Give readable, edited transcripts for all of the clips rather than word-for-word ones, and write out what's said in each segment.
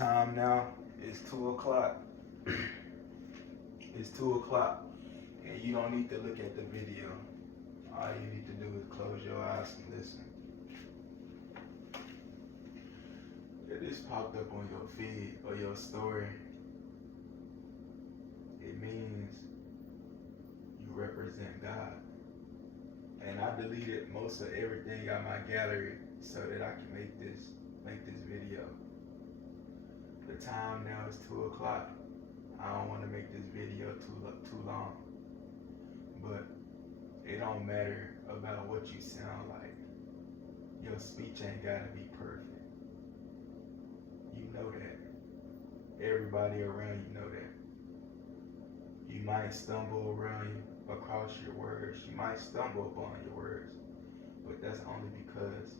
time now is 2 o'clock. It's 2 o'clock, and you don't need to look at the video. All you need to do is close your eyes and listen. If this popped up on your feed or your story, it means you represent God. And I deleted most of everything out my gallery so that I can make this video. The time now is 2 o'clock. I don't want to make this video too long, but it don't matter about what you sound like. Your speech ain't gotta be perfect. You know that. Everybody around you know that. You might stumble across your words. You might stumble upon your words, but that's only because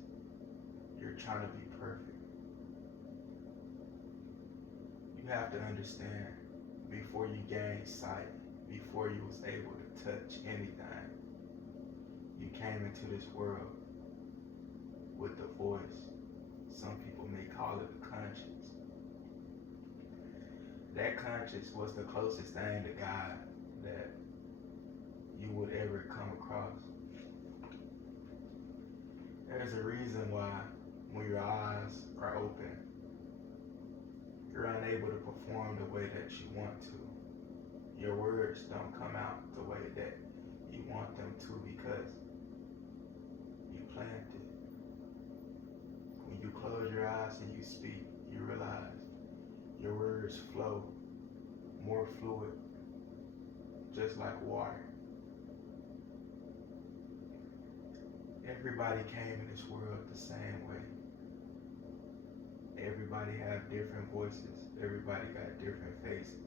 you're trying to be perfect. You have to understand, before you gained sight, before you was able to touch anything, you came into this world with a voice. Some people may call it a conscience. That conscience was the closest thing to God that you would ever come across. There's a reason why when your eyes are open, you're unable to perform the way that you want to. Your words don't come out the way that you want them to because you planned it. When you close your eyes and you speak, you realize your words flow more fluid, just like water. Everybody came in this world the same way. Everybody have different voices. Everybody got different faces.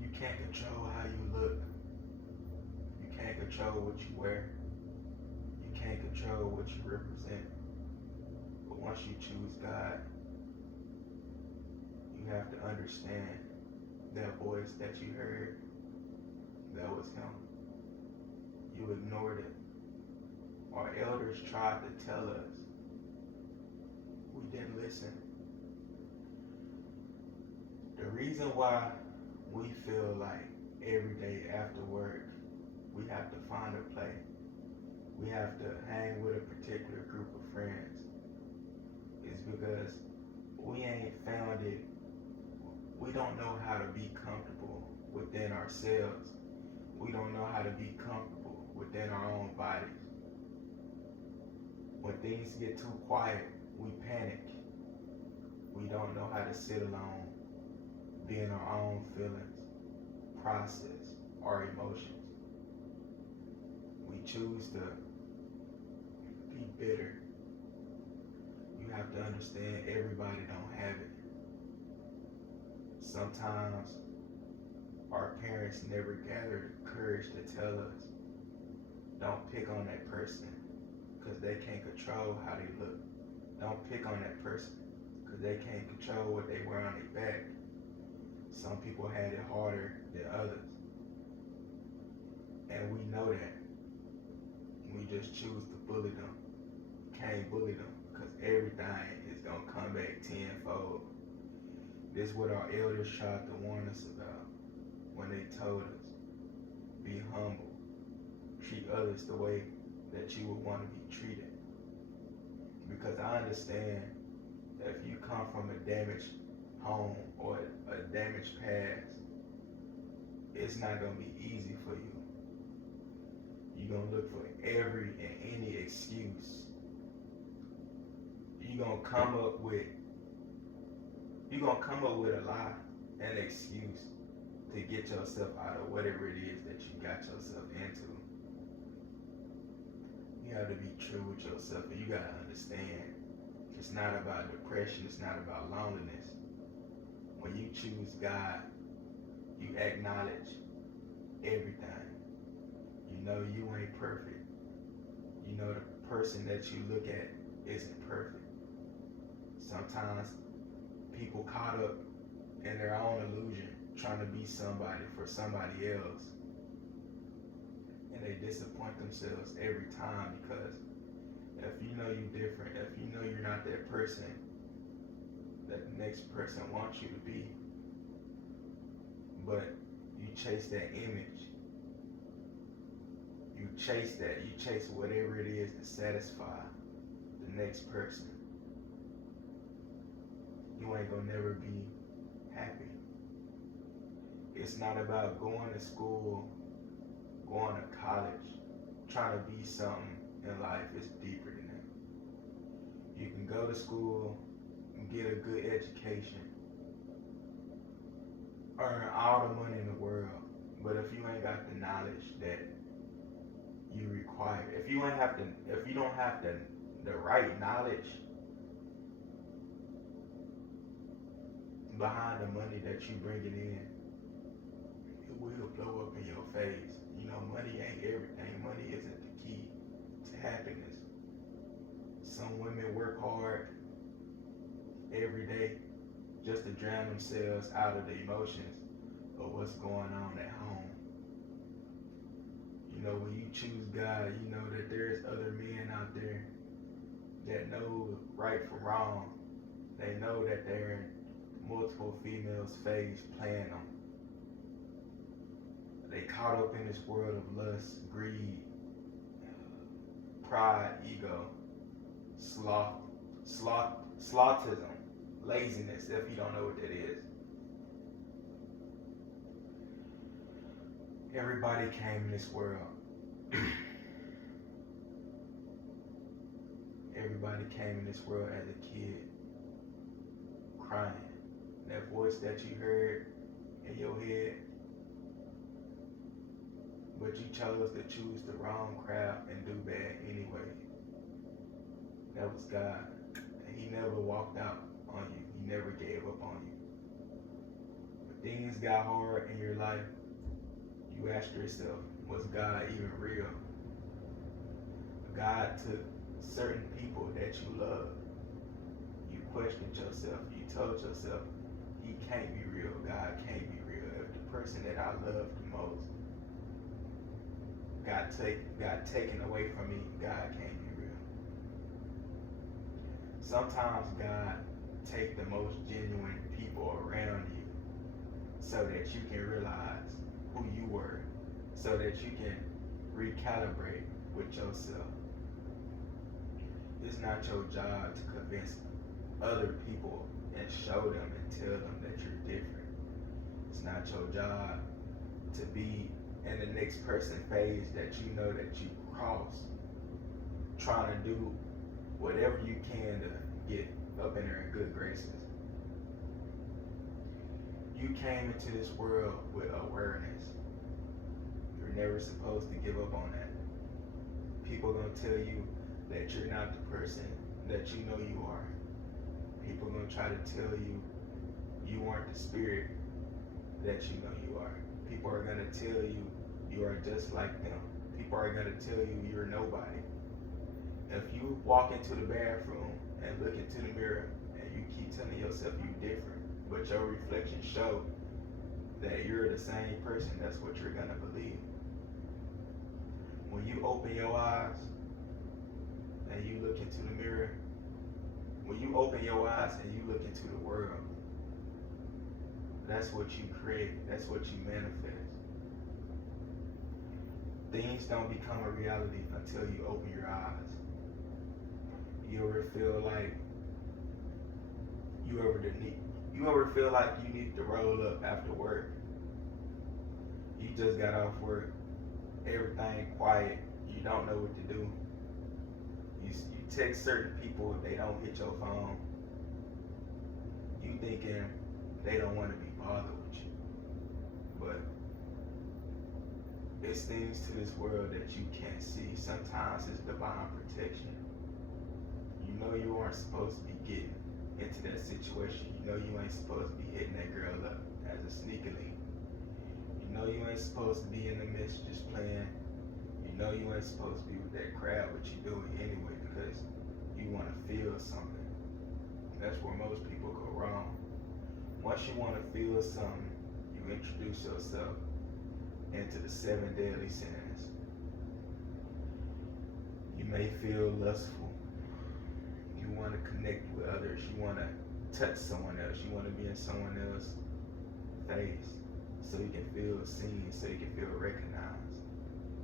You can't control how you look. You can't control what you wear. You can't control what you represent. But once you choose God, you have to understand that voice that you heard, that was Him. You ignored it. Our elders tried to tell us. We didn't listen. The reason why we feel like every day after work, we have to find a play. We have to hang with a particular group of friends is because we ain't found it. We don't know how to be comfortable within ourselves. We don't know how to be comfortable within our own bodies. When things get too quiet, we panic. We don't know how to sit alone, be in our own feelings, process our emotions. We choose to be bitter. You have to understand everybody don't have it. Sometimes our parents never gathered the courage to tell us, don't pick on that person because they can't control how they look. Don't pick on that person because they can't control what they wear on their back. Some people had it harder than others. And we know that. We just choose to bully them. Can't bully them because everything is going to come back tenfold. This is what our elders tried to warn us about when they told us, be humble. Treat others the way that you would want to be treated. Because I understand that if you come from a damaged home or a damaged past, it's not going to be easy for you. You're going to look for every and any excuse. You're going to come up with a lie, an excuse to get yourself out of whatever it is that you got yourself into. You have to be true with yourself, and you got to understand it's not about depression, it's not about loneliness. When you choose God, you acknowledge everything. You know you ain't perfect. You know the person that you look at isn't perfect. Sometimes people caught up in their own illusion, trying to be somebody for somebody else, and they disappoint themselves every time because if you know you're different, if you know you're not that person, next person wants you to be, but you chase that image. You chase that. You chase whatever it is to satisfy the next person. You ain't gonna never be happy. It's not about going to school, going to college, trying to be something in life. It's deeper than that. You can go to school and get a good education, earn all the money in the world, but if you ain't got the knowledge that you require, if you don't have the right knowledge behind the money that you bringing in, it will blow up in your face. You know, money ain't everything. Money isn't the key to happiness. Some women work hard every day just to drown themselves out of the emotions of what's going on at home. You know, when you choose God, you know that there's other men out there that know right from wrong. They know that they're in multiple females' face playing them. They caught up in this world of lust, greed, pride, ego, slothism, laziness, if you don't know what that is. Everybody came in this world. Everybody came in this world as a kid, crying. That voice that you heard in your head, but you chose to choose the wrong crap and do bad anyway. That was God. And He never walked out on you. He never gave up on you. When things got hard in your life, you asked yourself, was God even real? God took certain people that you love. You questioned yourself. You told yourself, He can't be real. God can't be real. If the person that I love the most got taken away from me, God can't be real. Sometimes God take the most genuine people around you so that you can realize who you were, so that you can recalibrate with yourself. It's not your job to convince other people and show them and tell them that you're different. It's not your job to be in the next person phase that you know that you cross, trying to do whatever you can to get up in their good graces. You came into this world with awareness. You're never supposed to give up on that. People are going to tell you that you're not the person that you know you are. People are going to try to tell you you aren't the spirit that you know you are. People are going to tell you you are just like them. People are going to tell you you're nobody. If you walk into the bathroom and look into the mirror and you keep telling yourself you're different, but your reflection show that you're the same person, that's what you're going to believe. When you open your eyes and you look into the mirror, when you open your eyes and you look into the world, that's what you create, that's what you manifest. Things don't become a reality until you open your eyes. You ever feel like you ever feel like you need to roll up after work? You just got off work, everything quiet, you don't know what to do. You text certain people, they don't hit your phone. You thinking they don't want to be bothered with you. But it's things to this world that you can't see. Sometimes it's divine protection. You know you aren't supposed to be getting into that situation. You know you ain't supposed to be hitting that girl up as a sneaker link. You know you ain't supposed to be in the midst just playing. You know you ain't supposed to be with that crowd, but you do it anyway because you want to feel something. That's where most people go wrong. Once you want to feel something, you introduce yourself into the 7 deadly sins. You may feel lustful. You want to connect with others. You want to touch someone else. You want to be in someone else's face so you can feel seen, so you can feel recognized,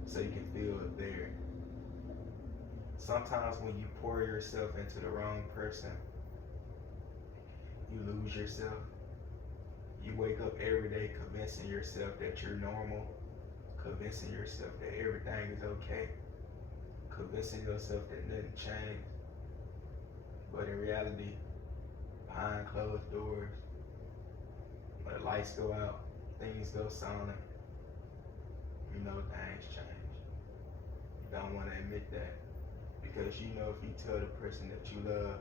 so you can feel there. Sometimes when you pour yourself into the wrong person, you lose yourself. You wake up every day convincing yourself that you're normal, convincing yourself that everything is okay, convincing yourself that nothing changed. But in reality, behind closed doors, when the lights go out, things go silent, you know things change. You don't want to admit that because you know if you tell the person that you love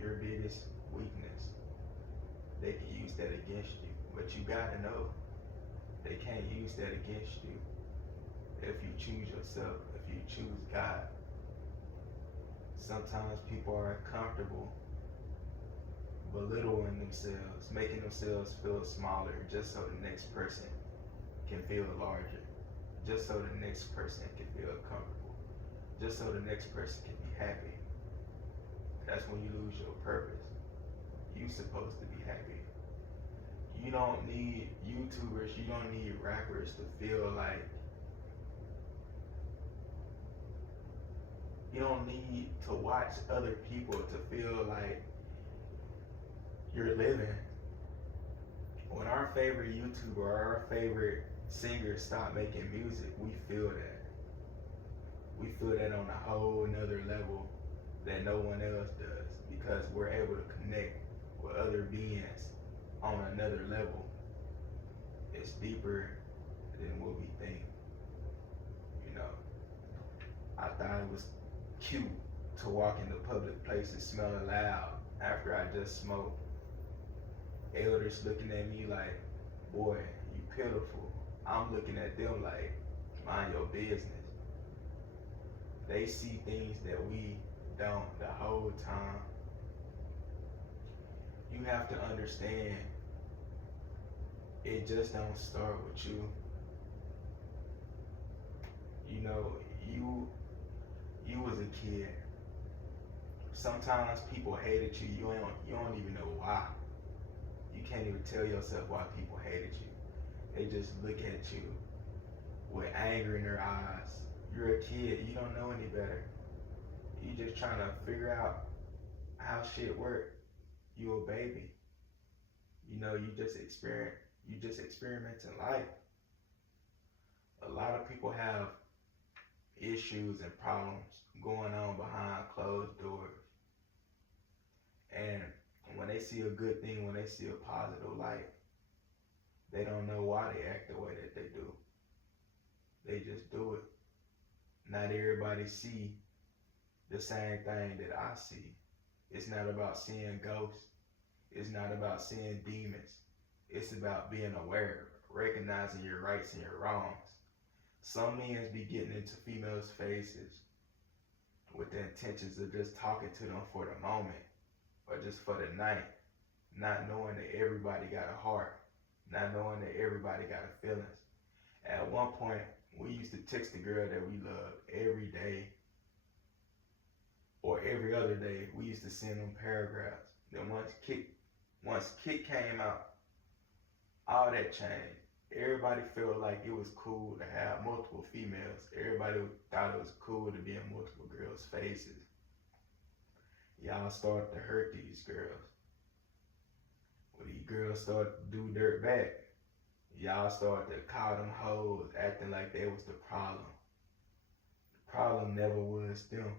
your biggest weakness, they can use that against you. But you gotta know they can't use that against you if you choose yourself, if you choose God. Sometimes people are comfortable belittling themselves, making themselves feel smaller just so the next person can feel larger, just so the next person can feel comfortable, just so the next person can be happy. That's when you lose your purpose. You're supposed to be happy. You don't need YouTubers, you don't need rappers to feel like, you don't need to watch other people to feel like you're living. When our favorite YouTuber or our favorite singer stop making music, we feel that. We feel that on a whole nother level that no one else does because we're able to connect with other beings on another level. It's deeper than what we think. You know, I thought it was cute to walk into public places smelling loud after I just smoked. Elders looking at me like, boy, you pitiful. I'm looking at them like, mind your business. They see things that we don't the whole time. You have to understand, it just don't start with you. You know, you was a kid. Sometimes people hated you. You don't even know why. You can't even tell yourself why people hated you. They just look at you with anger in their eyes. You're a kid. You don't know any better. You just trying to figure out how shit work. You a baby. You know, you just experimenting life. A lot of people have issues and problems going on behind closed doors. And when they see a good thing, when they see a positive light, they don't know why they act the way that they do. They just do it. Not everybody see the same thing that I see. It's not about seeing ghosts. It's not about seeing demons. It's about being aware, recognizing your rights and your wrongs. Some men be getting into females' faces with the intentions of just talking to them for the moment or just for the night, not knowing that everybody got a heart, not knowing that everybody got a feelings. At one point, we used to text the girl that we loved every day or every other day. We used to send them paragraphs. Then once Kick came out, all that changed. Everybody felt like it was cool to have multiple females. Everybody thought it was cool to be in multiple girls' faces. Y'all started to hurt these girls. When these girls started to do dirt back, y'all started to call them hoes, acting like they was the problem. The problem never was them.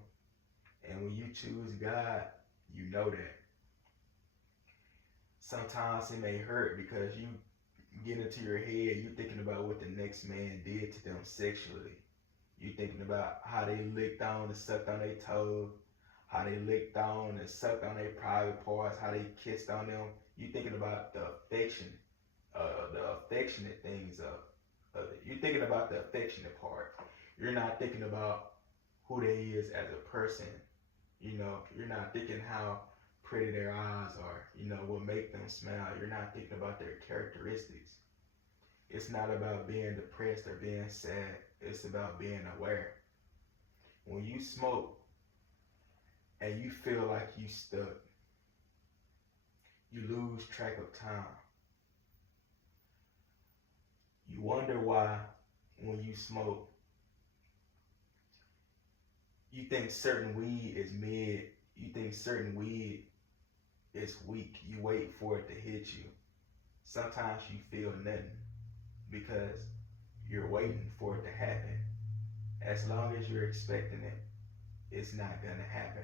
And when you choose God, you know that. Sometimes it may hurt because you get into your head, you thinking about what the next man did to them sexually. You thinking about how they licked on and sucked on their toes, how they licked on and sucked on their private parts, how they kissed on them. You thinking about the affectionate things of it. You're thinking about the affectionate part. You're not thinking about who they is as a person. You know, you're not thinking how pretty their eyes are, you know, what make them smile. You're not thinking about their characteristics. It's not about being depressed or being sad. It's about being aware. When you smoke and you feel like you stuck, You lose track of time. You wonder why when you smoke, you think certain weed is mid, you think certain weed is weak. You wait for it to hit you. Sometimes you feel nothing because you're waiting for it to happen. As long as you're expecting it, it's not gonna happen.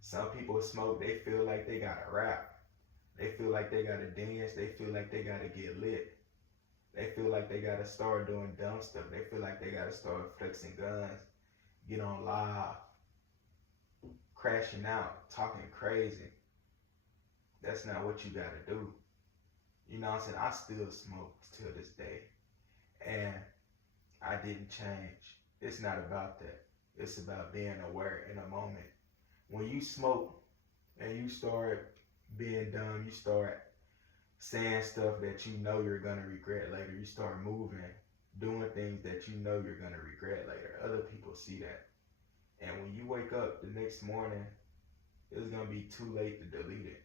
Some people smoke, they feel like they gotta rap. They feel like they gotta dance. They feel like they gotta get lit. They feel like they gotta start doing dumb stuff. They feel like they gotta start flexing guns, get on live, crashing out, talking crazy. That's not what you gotta do. You know what I'm saying? I still smoke till this day. And I didn't change. It's not about that. It's about being aware in a moment. When you smoke and you start being dumb, you start saying stuff that you know you're gonna regret later. You start moving, doing things that you know you're gonna regret later. Other people see that. And when you wake up the next morning, it's gonna be too late to delete it.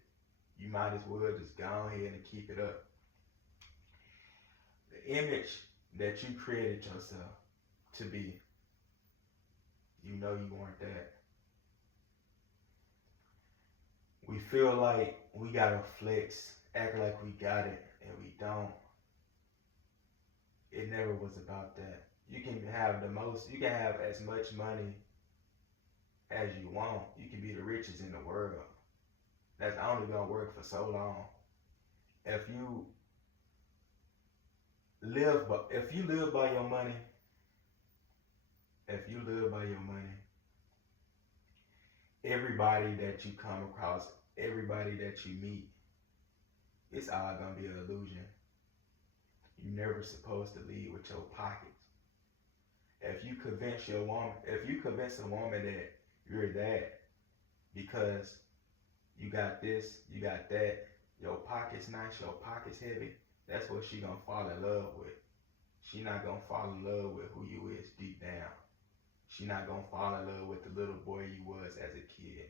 You might as well just go ahead and keep it up. The image that you created yourself to be, you know you weren't that. We feel like we gotta flex, act like we got it, and we don't. It never was about that. You can have you can have as much money as you want. You can be the richest in the world. That's only gonna work for so long. If you if you live by your money, if you live by your money, everybody that you come across, everybody that you meet, it's all gonna be an illusion. You're never supposed to lead with your pockets. If you convince a woman that you're that because you got this, you got that, your pocket's nice, your pocket's heavy, that's what she gonna fall in love with. She not gonna fall in love with who you is deep down. She not gonna fall in love with the little boy you was as a kid.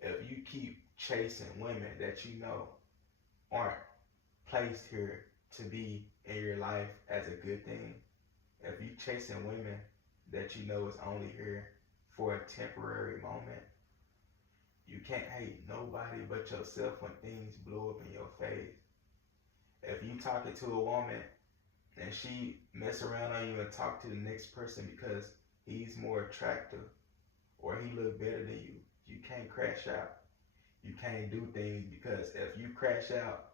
If you keep chasing women that you know aren't placed here to be in your life as a good thing, if you chasing women that you know is only here for a temporary moment, you can't hate nobody but yourself when things blow up in your face. If you talking to a woman and she mess around on you and talk to the next person because he's more attractive or he look better than you, you can't crash out. You can't do things because if you crash out,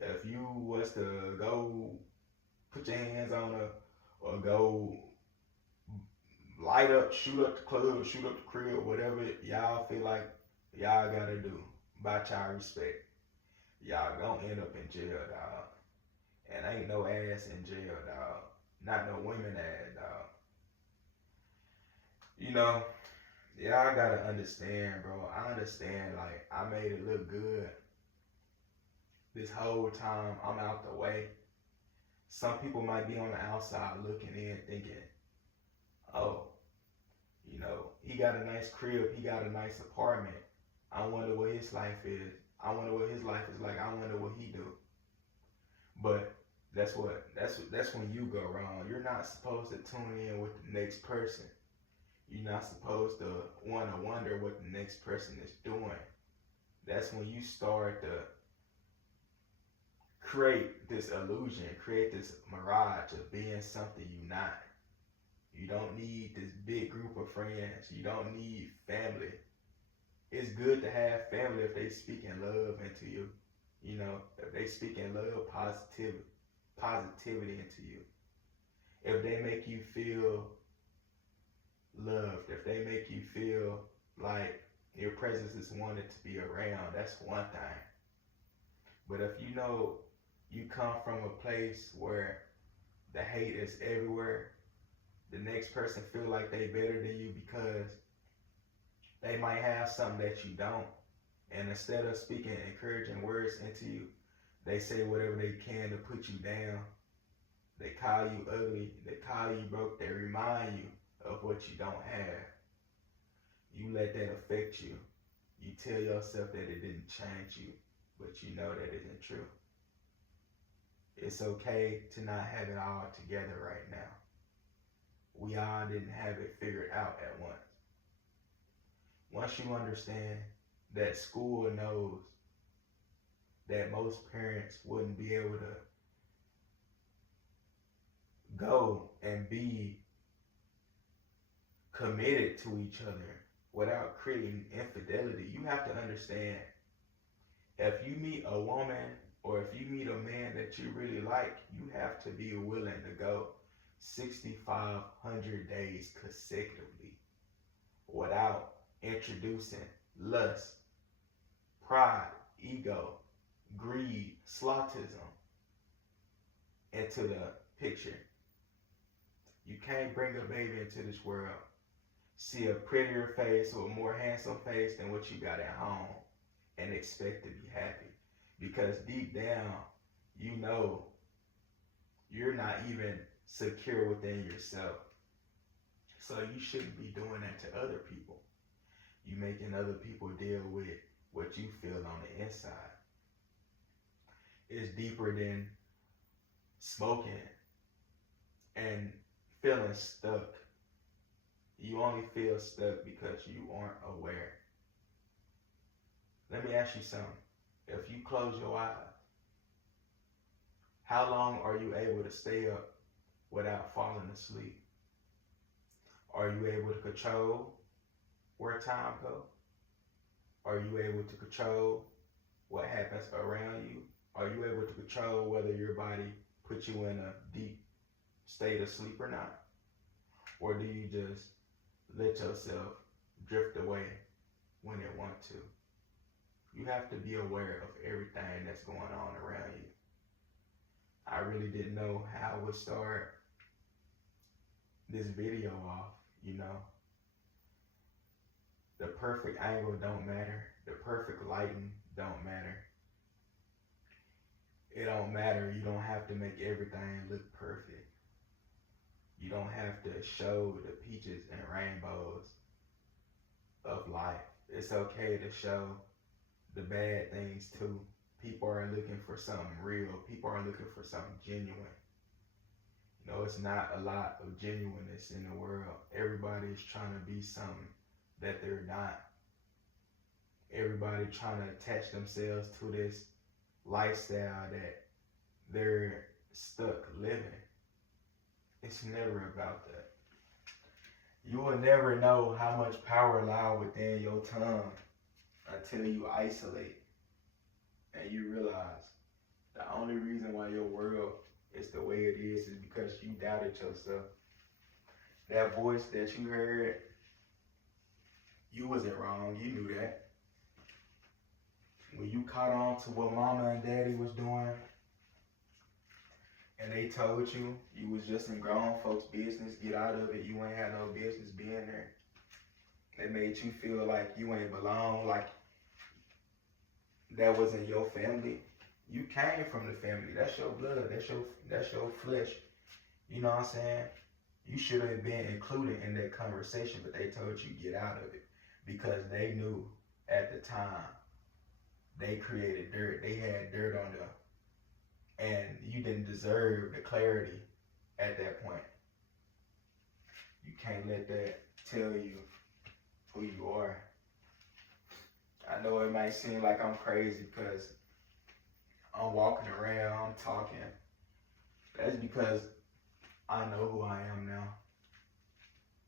if you was to go put your hands on her or go light up, shoot up the club, shoot up the crib, whatever y'all feel like y'all gotta do, by child respect, y'all gonna end up in jail, dog. And ain't no ass in jail, dog. Not no women ass, dog. You know, y'all gotta understand, bro. I understand, like, I made it look good this whole time I'm out the way. Some people might be on the outside looking in thinking, oh, you know, he got a nice crib, he got a nice apartment. I wonder what his life is. I wonder what his life is like. I wonder what he do. But that's when you go wrong. You're not supposed to tune in with the next person. You're not supposed to want to wonder what the next person is doing. That's when you start to create this illusion, create this mirage of being something you're not. You don't need this big group of friends. You don't need family. It's good to have family if they speak in love into you. You know, if they speak in love, positivity into you. If they make you feel loved, if they make you feel like your presence is wanted to be around, that's one thing. But if you know you come from a place where the hate is everywhere, the next person feel like they better than you because they might have something that you don't, and instead of speaking encouraging words into you, they say whatever they can to put you down. They call you ugly, they call you broke, they remind you of what you don't have. You let that affect you. You tell yourself that it didn't change you, but you know that isn't true. It's okay to not have it all together right now. We all didn't have it figured out at once. Once you understand that school knows that most parents wouldn't be able to go and be committed to each other without creating infidelity, you have to understand, if you meet a woman or if you meet a man that you really like, you have to be willing to go 6,500 days consecutively without introducing lust, pride, ego, greed, slotism into the picture. You can't bring a baby into this world, see a prettier face or a more handsome face than what you got at home, and expect to be happy. Because deep down, you know you're not even secure within yourself. So you shouldn't be doing that to other people. You making other people deal with what you feel on the inside. It's deeper than smoking and feeling stuck. You only feel stuck because you aren't aware. Let me ask you something. If you close your eyes, how long are you able to stay up without falling asleep? Are you able to control where time goes? Are you able to control what happens around you? Are you able to control whether your body puts you in a deep state of sleep or not? Or do you just let yourself drift away when it wants to? You have to be aware of everything that's going on around you. I really didn't know how I would start this video off, you know. The perfect angle don't matter. The perfect lighting don't matter. It don't matter. You don't have to make everything look perfect. You don't have to show the peaches and rainbows of life. It's okay to show the bad things too. People are looking for something real. People are looking for something genuine. You know, it's not a lot of genuineness in the world. Everybody's trying to be something that they're not. Everybody trying to attach themselves to this lifestyle that they're stuck living. It's never about that. You will never know how much power lies within your tongue until you isolate and you realize the only reason why your world is the way it is because you doubted yourself. That voice that you heard, you wasn't wrong. You knew that. When you caught on to what mama and daddy was doing and they told you you was just in grown folks' business, get out of it, you ain't had no business being there. They made you feel like you ain't belong, like that wasn't your family. You came from the family. That's your blood. That's your flesh. You know what I'm saying? You should have been included in that conversation, but they told you get out of it because they knew at the time they created dirt. They had dirt on them, and you didn't deserve the clarity at that point. You can't let that tell you who you are. I know it might seem like I'm crazy because I'm walking around, I'm talking. That's because I know who I am now.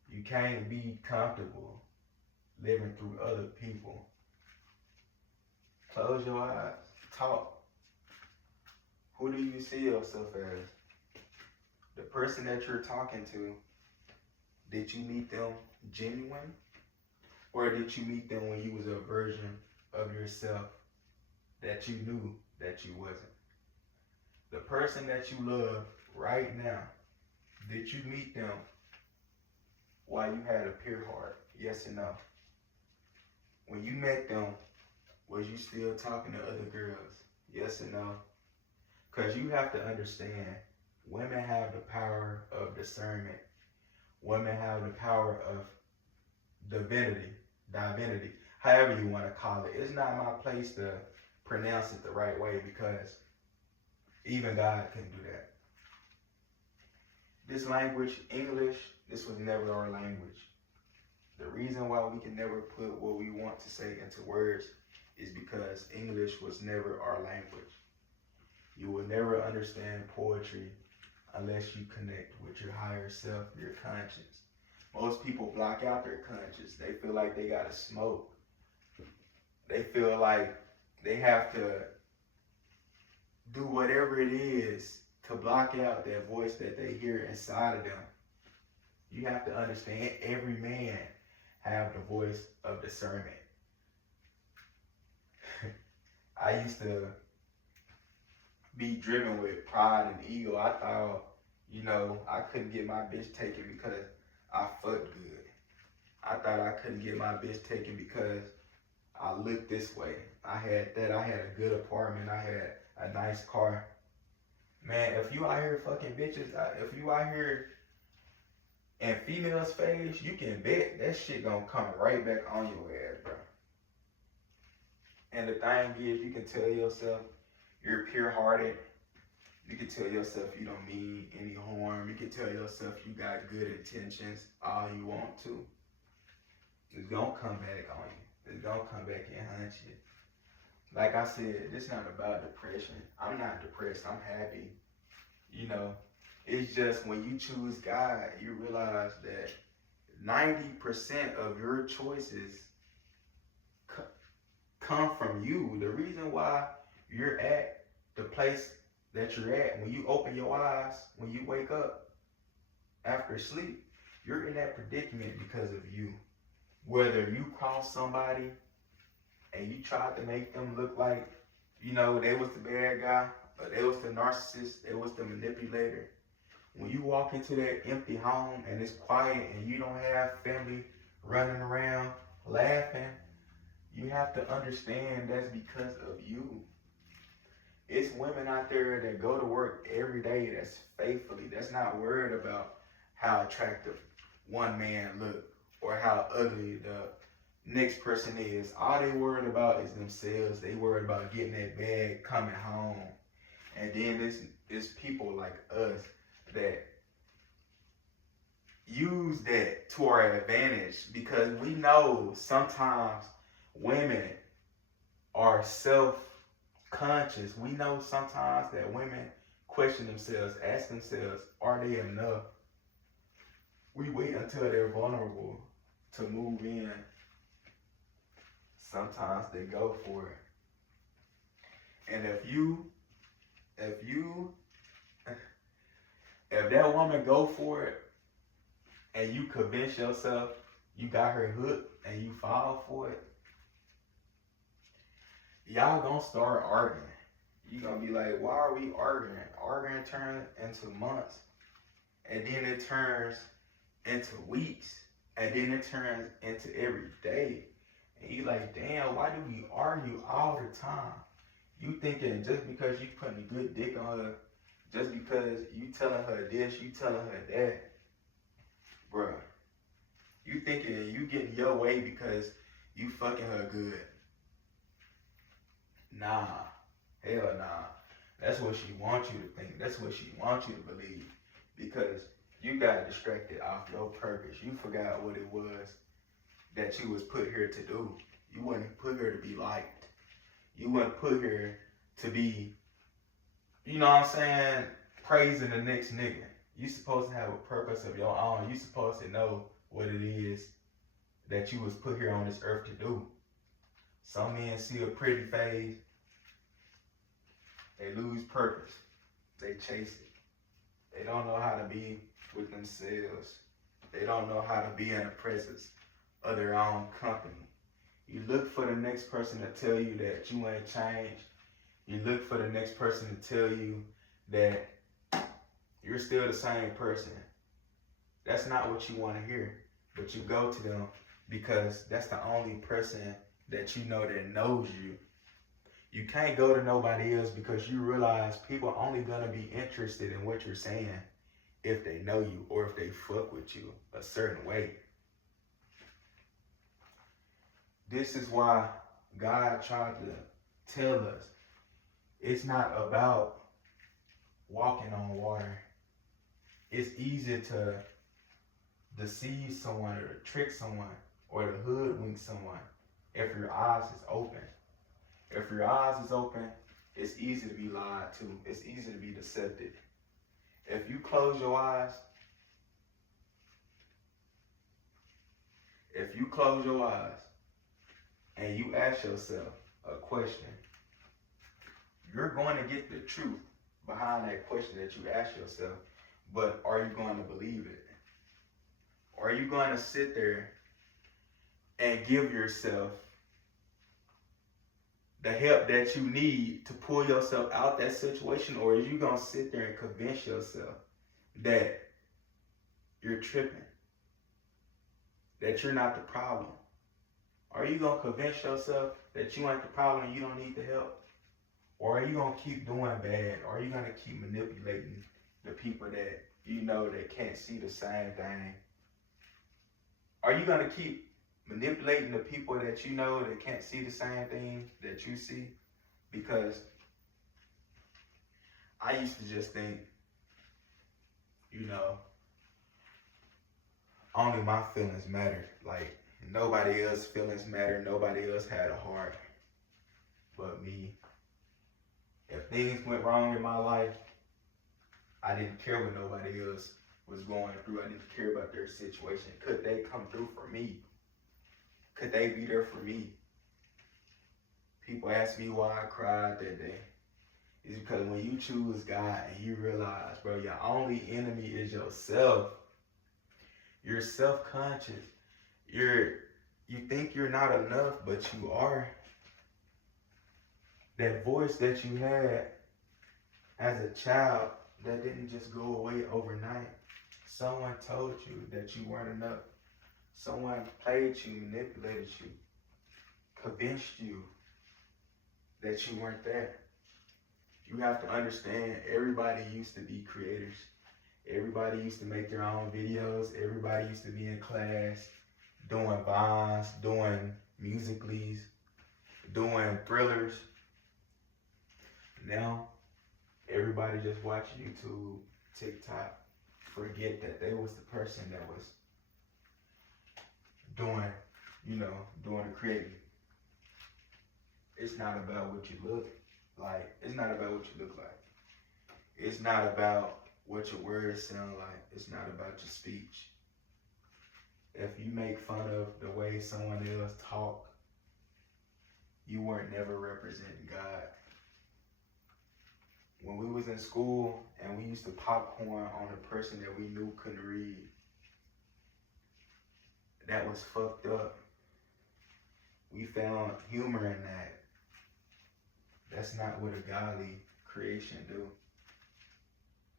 You can't be comfortable living through other people. Close your eyes, talk. Who do you see yourself as? The person that you're talking to, did you meet them genuine? Or did you meet them when you was a version of yourself that you knew that you wasn't? The person that you love right now, did you meet them while you had a pure heart? Yes or no? When you met them, was you still talking to other girls? Yes or no? Because you have to understand, women have the power of discernment. Women have the power of divinity. however you want to call it. It's not my place to pronounce it the right way because even God couldn't do that. This language, English, this was never our language. The reason why we can never put what we want to say into words is because English was never our language. You will never understand poetry unless you connect with your higher self, your conscience. Most people block out their conscience. They feel like they gotta smoke. They feel like they have to do whatever it is to block out that voice that they hear inside of them. You have to understand every man have the voice of discernment. I used to be driven with pride and ego. I thought, I couldn't get my bitch taken because I fucked good. I thought I couldn't get my bitch taken because I looked this way. I had a good apartment. I had a nice car. Man, if you out here fucking bitches, if you out here in females' face, you can bet that shit gonna come right back on your ass, bro. And the thing is, you can tell yourself you're pure-hearted. You can tell yourself you don't mean any harm. You can tell yourself you got good intentions all you want to. It's gonna come back on you. It's gonna come back and hunt you. Like I said, it's not about depression. I'm not depressed. I'm happy. It's just when you choose God, you realize that 90% of your choices come from you. The reason why you're at the place that you're at, when you open your eyes, when you wake up after sleep, you're in that predicament because of you. Whether you cross somebody and you tried to make them look like, they was the bad guy, or they was the narcissist, they was the manipulator. When you walk into that empty home and it's quiet and you don't have family running around laughing, you have to understand that's because of you. It's women out there that go to work every day that's faithfully, that's not worried about how attractive one man look or how ugly the next person is. All they worried about is themselves. They worried about getting that bag, coming home. And then there's people like us that use that to our advantage because we know sometimes women are self-conscious. We know sometimes that women question themselves, ask themselves, are they enough? We wait until they're vulnerable to move in. Sometimes they go for it. And if that woman go for it and you convince yourself you got her hooked and you fall for it, y'all gonna start arguing. You gonna be like, why are we arguing? Arguing turns into months, and then it turns into weeks, and then it turns into every day. And you like, damn, why do we argue all the time? You thinking just because you putting a good dick on her, just because you telling her this, you telling her that, bruh. You thinking you getting your way because you fucking her good. Nah, hell nah. That's what she wants you to think. That's what she wants you to believe. Because you got distracted off your purpose. You forgot what it was that you was put here to do. You wasn't put here to be liked. You wasn't put here to be, praising the next nigga. You supposed to have a purpose of your own. You supposed to know what it is that you was put here on this earth to do. Some men see a pretty face, they lose purpose. They chase it. They don't know how to be with themselves. They don't know how to be in the presence of their own company. You look for the next person to tell you that you ain't changed. You look for the next person to tell you that you're still the same person. That's not what you want to hear. But you go to them because that's the only person that you know that knows you. You can't go to nobody else because you realize people are only going to be interested in what you're saying if they know you or if they fuck with you a certain way. This is why God tried to tell us it's not about walking on water. It's easy to deceive someone or to trick someone or to hoodwink someone if your eyes is open. If your eyes is open, it's easy to be lied to. It's easy to be deceptive. If you close your eyes, and you ask yourself a question, you're going to get the truth behind that question that you ask yourself, but are you going to believe it? Or are you going to sit there and give yourself the help that you need to pull yourself out that situation? Or are you going to sit there and convince yourself that you're tripping, that you're not the problem? Are you going to convince yourself that you ain't the problem and you don't need the help? Or are you going to keep doing bad? Or are you going to keep manipulating the people that you know that can't see the same thing? Are you going to keep manipulating the people that you know that can't see the same thing that you see? Because I used to just think, only my feelings mattered. Like, nobody else's feelings mattered. Nobody else had a heart but me. If things went wrong in my life, I didn't care what nobody else was going through. I didn't care about their situation. Could they come through for me? Could they be there for me? People ask me why I cried that day. It's because when you choose God and you realize, bro, your only enemy is yourself. You're self-conscious. You think you're not enough, but you are. That voice that you had as a child, that didn't just go away overnight. Someone told you that you weren't enough. Someone played you, manipulated you, convinced you that you weren't there. You have to understand, everybody used to be creators. Everybody used to make their own videos. Everybody used to be in class, doing vines, doing musicallys, doing thrillers. Now, everybody just watch YouTube, TikTok, forget that they was the person that was doing the creating. It's not about what you look like. It's not about what you look like. It's not about what your words sound like. It's not about your speech. If you make fun of the way someone else talk, you weren't never representing God. When we was in school and we used to popcorn on a person that we knew couldn't read, that was fucked up. We found humor in that. That's not what a godly creation do.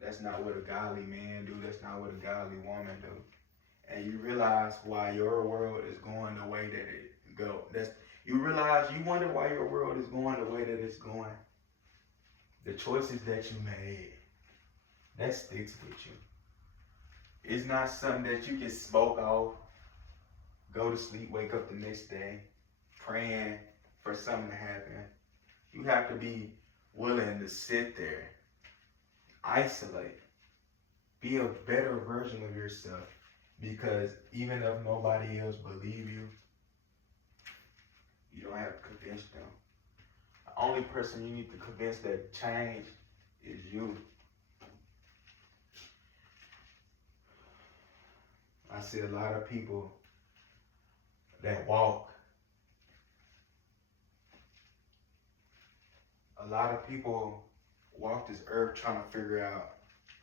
That's not what a godly man do. That's not what a godly woman do. And you realize why your world is going the way that it go. You wonder why your world is going the way that it's going. The choices that you made, that sticks with you. It's not something that you can smoke off, go to sleep, wake up the next day, praying for something to happen. You have to be willing to sit there, isolate, be a better version of yourself. Because even if nobody else believe you, you don't have to convince them. The only person you need to convince that change is you. I see a lot of people that walk. A lot of people walk this earth trying to figure out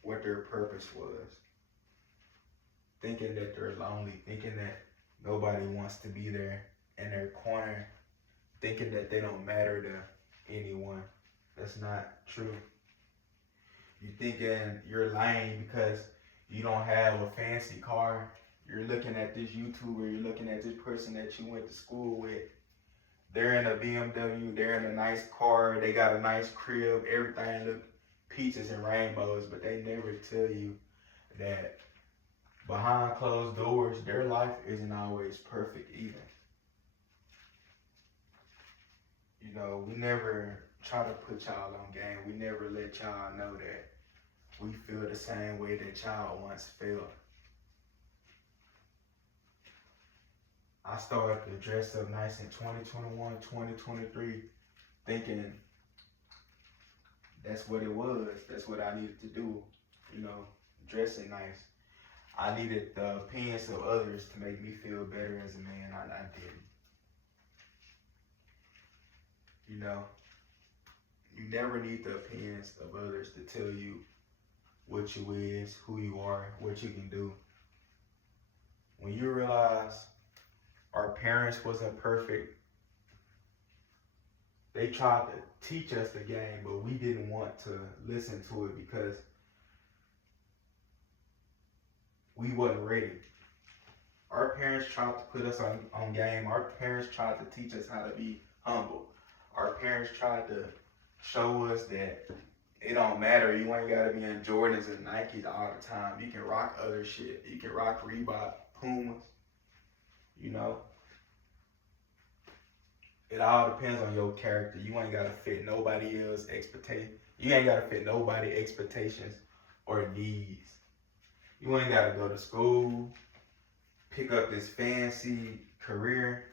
what their purpose was. Thinking that they're lonely, thinking that nobody wants to be there in their corner, thinking that they don't matter to anyone. That's not true. You thinking you're lame because you don't have a fancy car. You're looking at this YouTuber, you're looking at this person that you went to school with. They're in a BMW, they're in a nice car, they got a nice crib, everything look peaches and rainbows, but they never tell you that behind closed doors, their life isn't always perfect either. we never try to put y'all on game. We never let y'all know that we feel the same way that y'all once felt. I started to dress up nice in 2021, 2023, thinking that's what it was. That's what I needed to do, dressing nice. I needed the opinions of others to make me feel better as a man. I didn't. You never need the opinions of others to tell you what you is, who you are, what you can do. When you realize our parents wasn't perfect, they tried to teach us the game, but we didn't want to listen to it because we wasn't ready. Our parents tried to put us on game. Our parents tried to teach us how to be humble. Our parents tried to show us that it don't matter. You ain't gotta be in Jordans and Nikes all the time. You can rock other shit. You can rock Reebok, Pumas. It all depends on your character. You ain't gotta fit nobody else's expectation. You ain't gotta fit nobody expectations or needs. You ain't gotta go to school, pick up this fancy career.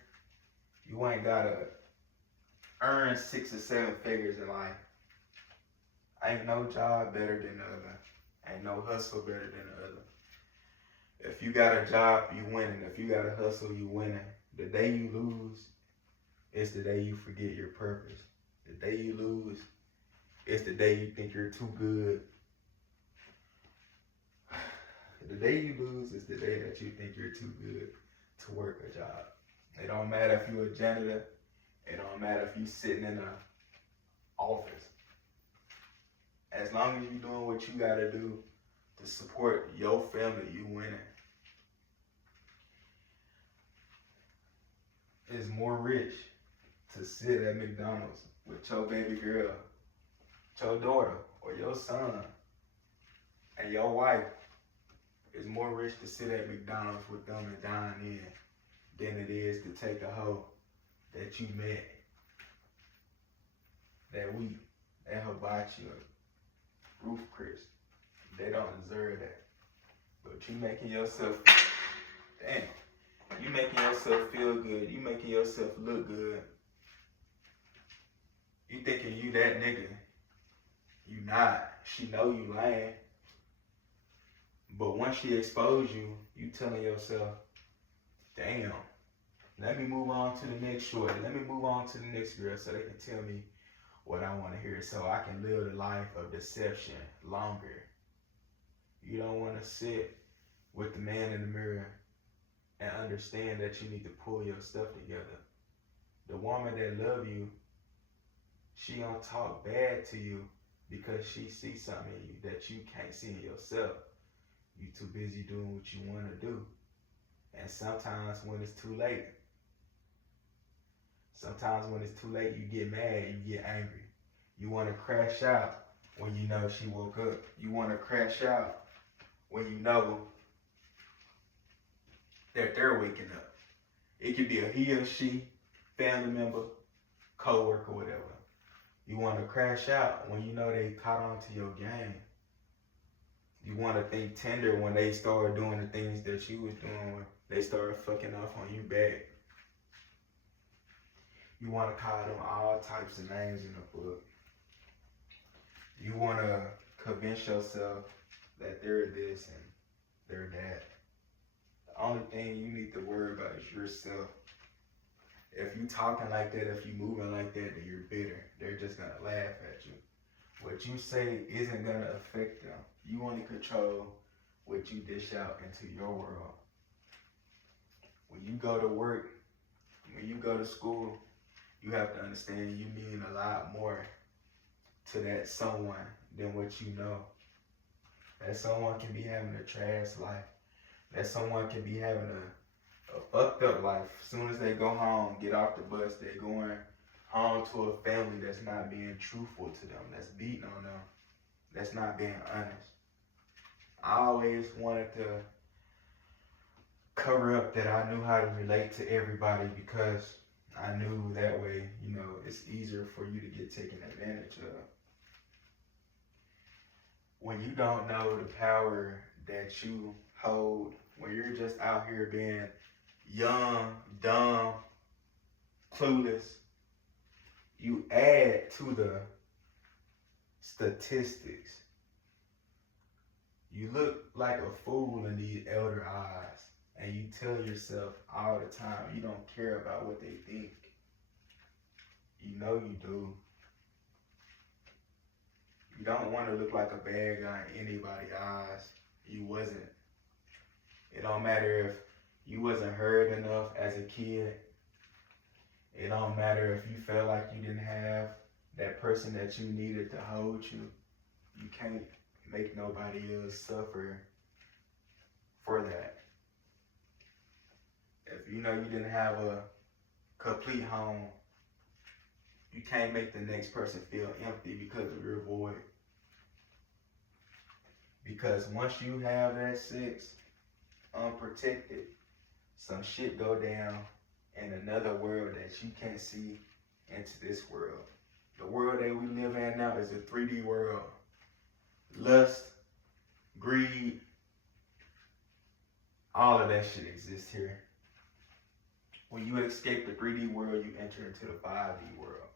You ain't gotta earn 6 or 7 figures in life. Ain't no job better than the other. Ain't no hustle better than the other. If you got a job, you winning. If you got a hustle, you winning. The day you lose is the day you forget your purpose. The day you lose is the day you think you're too good. The day you lose is the day that you think you're too good to work a job. It don't matter if you're a janitor. It don't matter if you're sitting in an office. As long as you're doing what you gotta do to support your family, you winning. It's more rich to sit at McDonald's with your baby girl, your daughter, or your son, and your wife. It's more rich to sit at McDonald's with them and dine in than it is to take a hoe that you met that week at Hibachi or Roof Chris. They don't deserve that. But you making yourself, you making yourself feel good. You making yourself look good. You thinking you that nigga. You not. She know you lying. But once she expose you, you telling yourself, damn, let me move on to the next shorty. Let me move on to the next girl so they can tell me what I want to hear so I can live the life of deception longer. You don't want to sit with the man in the mirror and understand that you need to pull your stuff together. The woman that love you, she don't talk bad to you because she sees something in you that you can't see in yourself. You too busy doing what you want to do. And sometimes when it's too late, you get mad, you get angry. You want to crash out when you know she woke up. You want to crash out when you know that they're waking up. It could be a he or she, family member, co-worker, whatever. You want to crash out when you know they caught on to your game. You want to think tender when they start doing the things that you was doing when they started fucking off on you back. You want to call them all types of names in the book. You want to convince yourself that they're this and they're that. The only thing you need to worry about is yourself. If you talking like that, if you moving like that, then you're bitter. They're just going to laugh at you. What you say isn't going to affect them. You only control what you dish out into your world. When you go to work, when you go to school, you have to understand you mean a lot more to that someone than what you know. That someone can be having a trash life. That someone can be having a fucked up life. As soon as they go home, get off the bus, they're going home to a family that's not being truthful to them, that's beating on them, that's not being honest. I always wanted to cover up that I knew how to relate to everybody because I knew that way, it's easier for you to get taken advantage of. When you don't know the power that you hold, when you're just out here being young, dumb, clueless, you add to the statistics. You look like a fool in these elder eyes, and you tell yourself all the time you don't care about what they think. You know you do. You don't want to look like a bad guy in anybody's eyes. You wasn't. It don't matter if you wasn't heard enough as a kid. It don't matter if you felt like you didn't have that person that you needed to hold you. You can't make nobody else suffer for that. If you know you didn't have a complete home, you can't make the next person feel empty because of your void. Because once you have that sex unprotected, some shit go down in another world that you can't see into this world. The world that we live in now is a 3D world. Lust, greed, all of that shit exists here. When you escape the 3D world, you enter into the 5D world.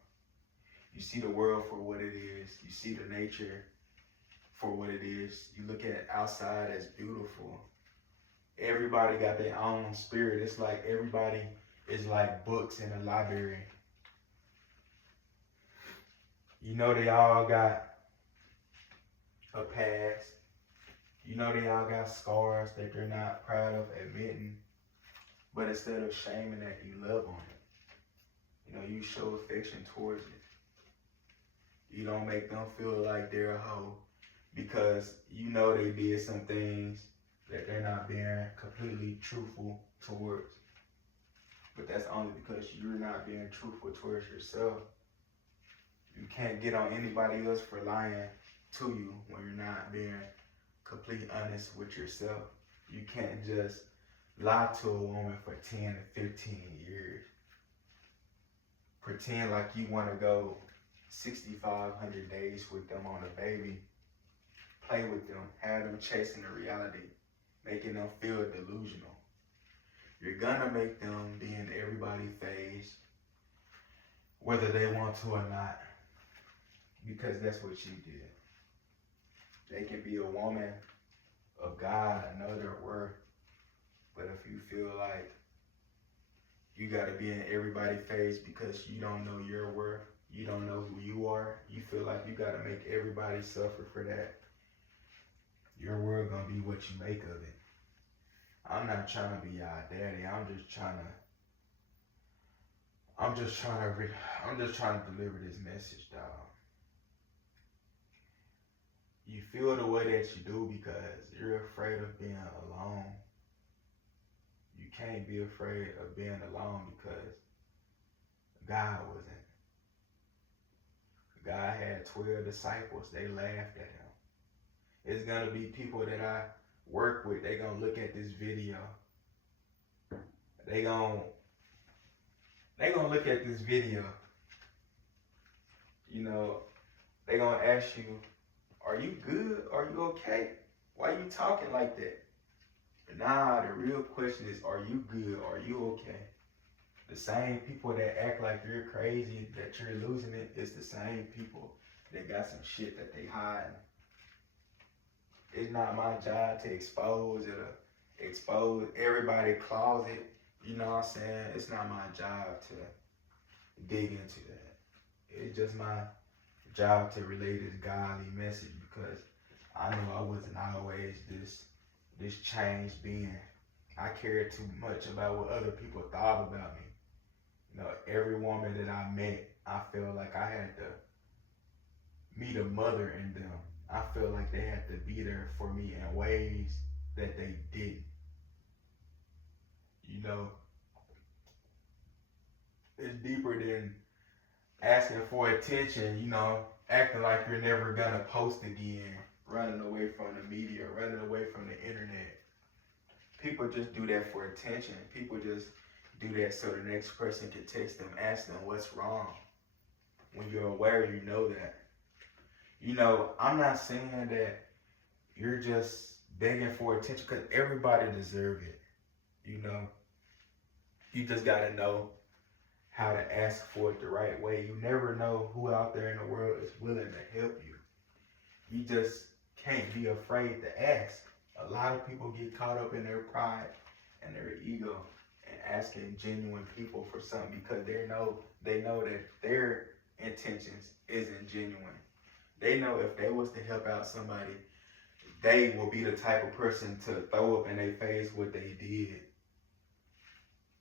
You see the world for what it is. You see the nature for what it is. You look at outside as beautiful. Everybody got their own spirit. It's like everybody is like books in a library. You know they all got a past. You know they all got scars that they're not proud of admitting. But instead of shaming that, you love on it. You show affection towards it. You don't make them feel like they're a hoe because you know they did some things that they're not being completely truthful towards. But that's only because you're not being truthful towards yourself. You can't get on anybody else for lying to you when you're not being completely honest with yourself. You can't just lie to a woman for 10 to 15 years. Pretend like you want to go 6,500 days with them on a baby. Play with them. Have them chasing the reality. Making them feel delusional. You're gonna make them be in everybody's face, whether they want to or not, because that's what you did. They can be a woman of God, I know their worth, but if you feel like you gotta be in everybody's face because you don't know your worth, you don't know who you are, you feel like you gotta make everybody suffer for that, your world gonna be what you make of it. I'm not trying to be y'all daddy. I'm just trying to deliver this message, dog. You feel the way that you do because you're afraid of being alone. You can't be afraid of being alone because God wasn't. God had 12 disciples. They laughed at him. It's going to be people that I work with. They going to look at this video. They going to look at this video. They going to ask you, are you good? Are you okay? Why are you talking like that? Nah, the real question is, are you good? Are you okay? The same people that act like you're crazy, that you're losing it, is the same people that got some shit that they hiding. It's not my job to expose everybody's closet. You know what I'm saying? It's not my job to dig into that. It's just my job to relay this godly message because I knew I wasn't always this changed being. I cared too much about what other people thought about me. Every woman that I met, I felt like I had to meet a mother in them. I felt like they had to be there for me in ways that they didn't. It's deeper than asking for attention, acting like you're never gonna post again, running away from the media, running away from the internet. People just do that for attention. People just do that so the next person can text them, ask them what's wrong. When you're aware, you know that. You know, I'm not saying that you're just begging for attention, because everybody deserves it. You know, you just gotta know how to ask for it the right way. You never know who out there in the world is willing to help you. You just can't be afraid to ask. A lot of people get caught up in their pride and their ego and asking genuine people for something because they know that their intentions isn't genuine. They know if they was to help out somebody, they will be the type of person to throw up in their face what they did.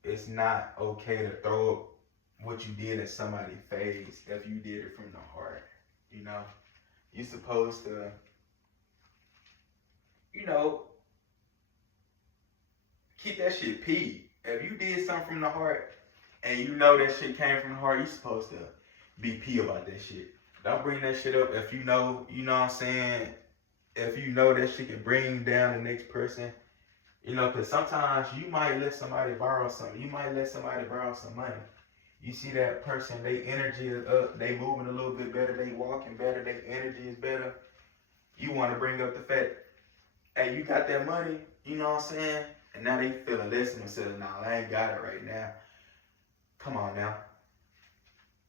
It's not okay to throw up what you did in somebody's face if you did it from the heart. You know, you're supposed to, you know, keep that shit P. If you did something from the heart and you know that shit came from the heart, you're supposed to be P about that shit. Don't bring that shit up if you know what I'm saying, if you know that shit can bring down the next person. You know, because sometimes you might let somebody borrow something. You might let somebody borrow some money. You see that person, their energy is up, they moving a little bit better, they walking better, their energy is better. You want to bring up the fact, hey, you got that money, you know what I'm saying? And now they feeling less than themselves. Nah, I ain't got it right now. Come on now.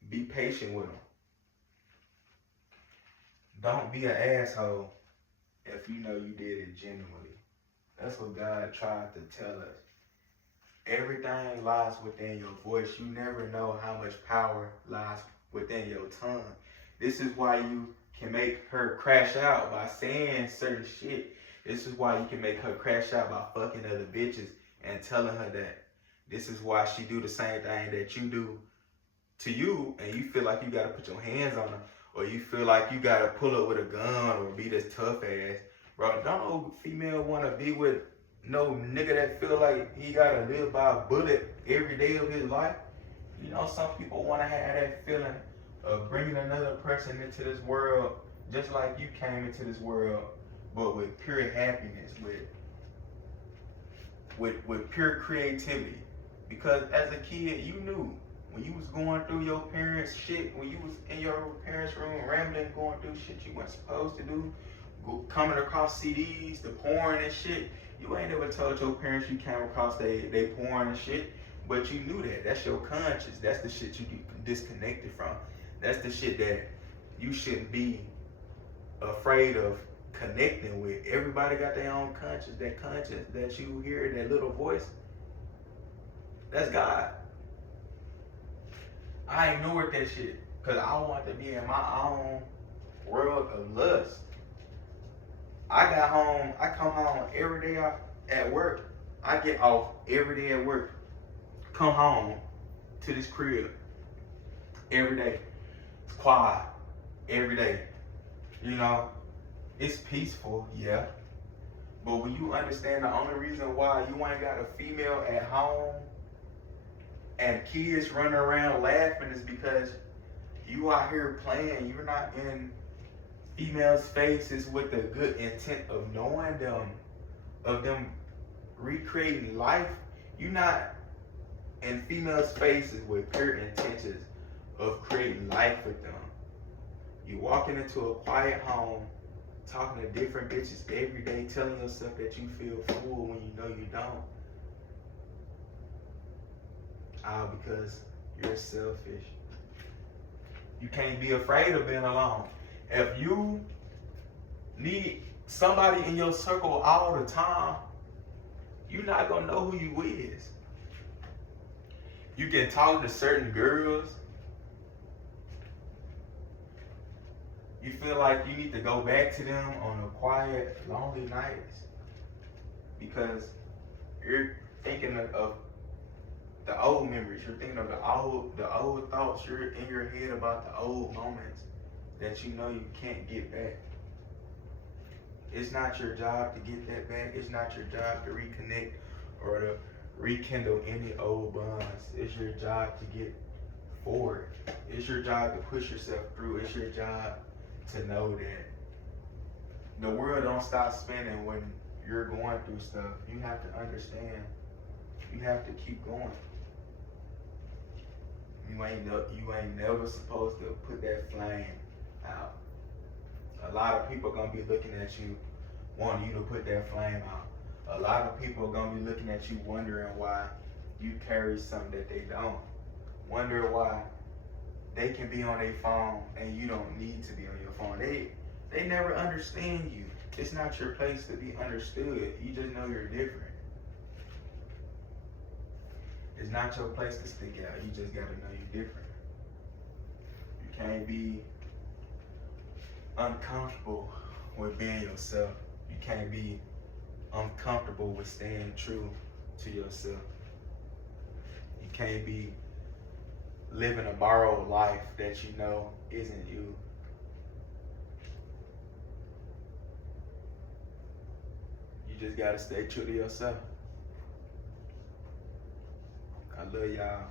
Be patient with them. Don't be an asshole if you know you did it genuinely. That's what God tried to tell us. Everything lies within your voice. You never know how much power lies within your tongue. This is why you can make her crash out by saying certain shit. This is why you can make her crash out by fucking other bitches and telling her that. This is why she do the same thing that you do to you, and you feel like you gotta put your hands on her, or you feel like you gotta pull up with a gun or be this tough ass. Bro, don't no female wanna be with no nigga that feel like he gotta live by a bullet every day of his life. You know, some people wanna have that feeling of bringing another person into this world just like you came into this world, but with pure happiness, with pure creativity. Because as a kid, you knew when you was going through your parents' shit, when you was in your parents' room rambling, going through shit you weren't supposed to do, coming across CDs, the porn and shit. You ain't never told your parents you came across they porn and shit, but you knew that. That's your conscience. That's the shit you get disconnected from. That's the shit that you shouldn't be afraid of connecting with. Everybody got their own conscience. That conscience that you hear, that little voice, that's God. I ignored that shit because I want to be in my own world of lust. I come home every day at work. I get off every day at work. Come home to this crib every day. It's quiet every day. You know, it's peaceful, yeah. But when you understand the only reason why you ain't got a female at home and kids running around laughing is because you out here playing. You're not in females' faces with the good intent of knowing them, of them recreating life. You're not in females' faces with pure intentions of creating life with them. You walking into a quiet home, talking to different bitches every day, telling yourself that you feel full when you know you don't. Because you're selfish. You can't be afraid of being alone. If you need somebody in your circle all the time, you're not gonna know who you is. You can talk to certain girls. You feel like you need to go back to them on a quiet, lonely nights because you're thinking of the old memories. You're thinking of the old thoughts. You're in your head about the old moments that you know you can't get back. It's not your job to get that back. It's not your job to reconnect or to rekindle any old bonds. It's your job to get forward. It's your job to push yourself through. It's your job to know that the world don't stop spinning when you're going through stuff. You have to understand. You have to keep going. You ain't never supposed to put that flame out. A lot of people gonna be looking at you, wanting you to put that flame out. A lot of people are gonna be looking at you, wondering why you carry something that they don't. Wonder why they can be on their phone and you don't need to be on your phone. They never understand you. It's not your place to be understood. You just know you're different. It's not your place to stick out. You just gotta know you're different. You can't be uncomfortable with being yourself. You can't be uncomfortable with staying true to yourself. You can't be living a borrowed life that you know isn't you. You just gotta stay true to yourself. I love y'all.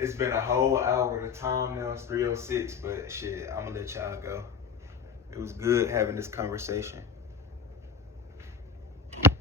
It's been a whole hour. The time now is 3:06, but shit, I'm gonna let y'all go. It was good having this conversation.